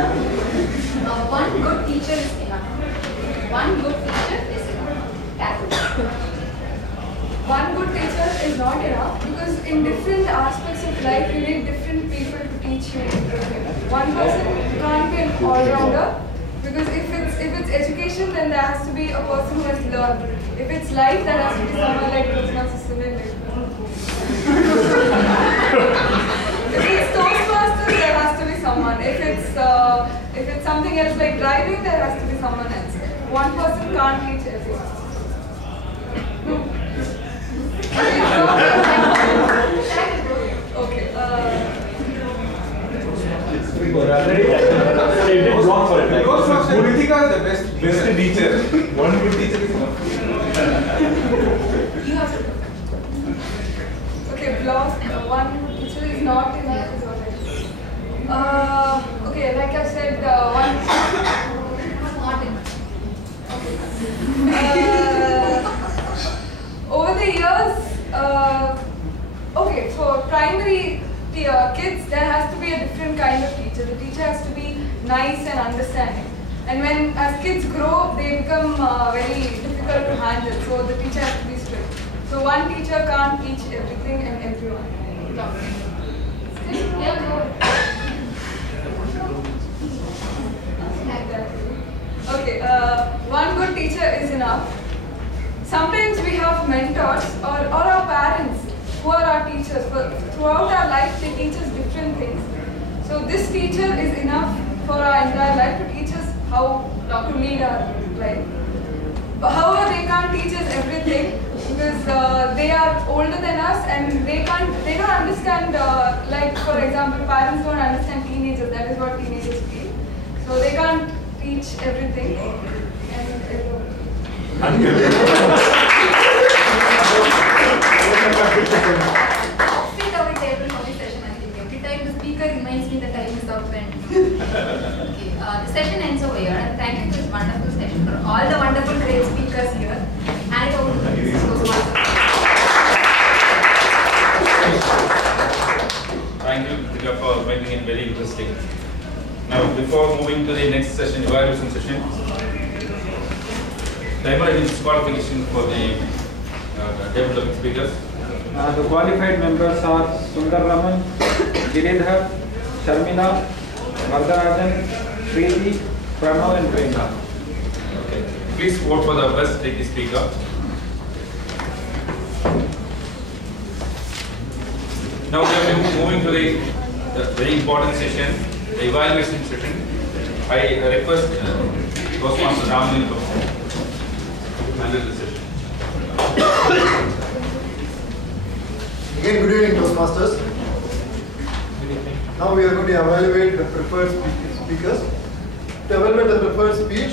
One good teacher is enough. One good teacher is enough. One good teacher is not enough because in different aspects of life you need different people to teach you everything. One person can't be an all-rounder because if it's education, then there has to be a person who has learned. If it's life, there has to be someone like Toastmasters. If it's Toastmasters, there has to be someone. If it's something else like driving, there has to be someone else. One person can't teach everyone. Okay. Politika is the best teacher. One good teacher is enough. You have to. Okay, block. One teacher is not enough. Is okay, like I said, one Not enough. over the years, okay, for primary kids, there has to be a different kind of teacher. The teacher has to be nice and understanding. And when as kids grow, they become very difficult to handle. So the teacher has to be strict. So one teacher can't teach everything and everyone. Okay, one good teacher is enough. Sometimes we have mentors or our parents who are our teachers. But throughout our life, they teach us different things. So this teacher is enough for our entire life to teach us how to lead our life. But however, they can't teach us everything because they are older than us and they don't understand. Like for example, parents don't understand teenagers. That is what teenagers feel. So they can't teach everything. Straight away table for this session, I think. Every time the speaker reminds me the time is up and okay. The session ends over here and thank you for this wonderful session for all the wonderful great speakers here. And it over to Thank you, Priyanka, for making it very interesting. Now, before moving to the next session, evaluation session, primary disqualification for the developing speakers. The qualified members are Sundar Raman, Giridhar, Sharmila, Vardharajan, Preeti, Pranav and Priyanka. Okay. Please vote for the best lady speaker. Now we are moving to the very important session, the evaluation session. I request Toastmaster Ramani to handle the session. Again, good evening, Toastmasters. Now we are going to evaluate the preferred speakers. To evaluate the preferred speech,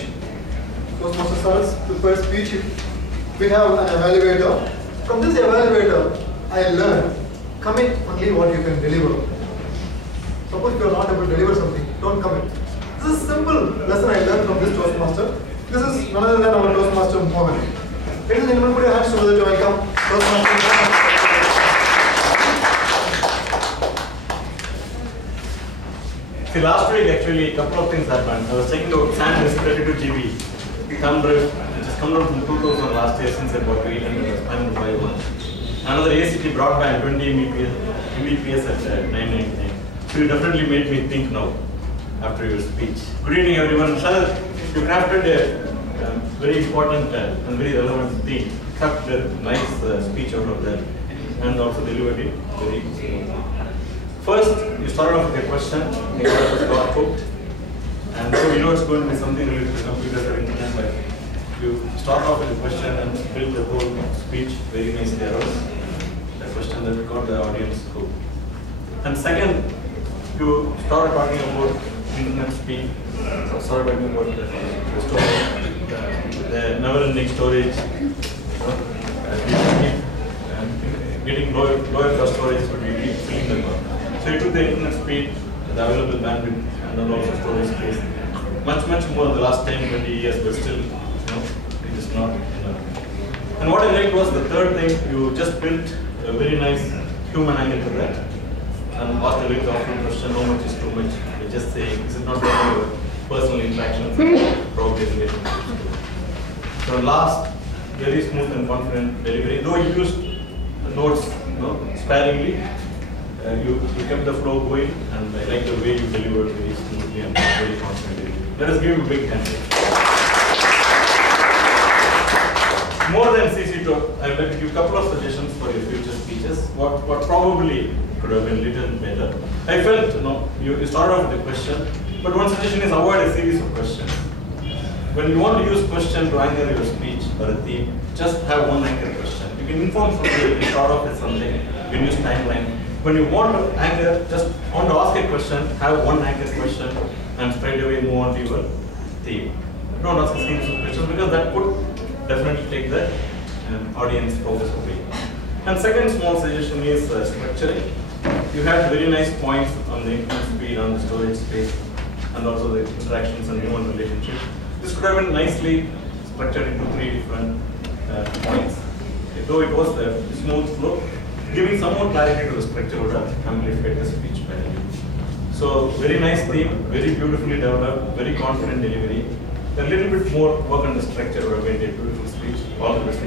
Toastmasters preferred speech, we have an evaluator. From this evaluator, I learned commit only what you can deliver. Suppose you are not able to deliver something, don't commit. This is a simple lesson I learned from this Toastmaster. This is none other than our Toastmaster Mohan. Ladies and gentlemen, put your hands together to welcome Toastmaster Mohan. See, last week actually a couple of things happened. I was checking out SAN respiratory to GB. Thumb drive, which has come down from 2000 last year since about 800 and 501. Another ACT broadband 20 Mbps at 999. So you definitely made me think now after your speech. Good evening everyone. Sir, you crafted a very important and very relevant theme. Crafted a nice speech out of that and also delivered it very smoothly. First, you started off with a question, you got hooked, and so you know it's going to be something related to computers or internet, but you start off with a question and build the whole speech very nicely around the question that got the audience hooked. And second, you started talking about internet speed, started talking about the storage, the never-ending storage, getting lower cost storage, but we keep filling them up. So you took the internet speed, the available bandwidth, and then also storage space. Much more in the last 10-20 years, but still, it is not enough. And what I liked was the third thing, you just built a very nice human angle to that. and ask a very thoughtful question, how much is too much? We're just saying, is it not really personal interactions and progress relationships? So last, very smooth and confident delivery. Though you used notes sparingly, you kept the flow going, and I like the way you delivered very smoothly and very confidently. Let us give you a big hand. More than CC talk, I would like to give a couple of suggestions for your future speeches. What probably could have been a little better. I felt, you started off with a question, but one suggestion is avoid a series of questions. When you want to use question to anchor your speech or a theme, just have one anchor question. You can inform something, you start off with something, you can use timeline. When you want to anchor, just want to ask a question, have one anchor question, and straight away move on to your theme. Don't ask a series of questions because that would definitely take the audience focus away. And second small suggestion is structuring. You had very nice points on the input speed, on the storage space, and also the interactions and human relationships. This could have been nicely structured into 3 different points. Though it was a smooth flow, giving some more clarity to the structure would have amplified the speech better. So very nice theme, very beautifully developed, very confident delivery. A little bit more work on the structure would have made a beautiful speech. All the best.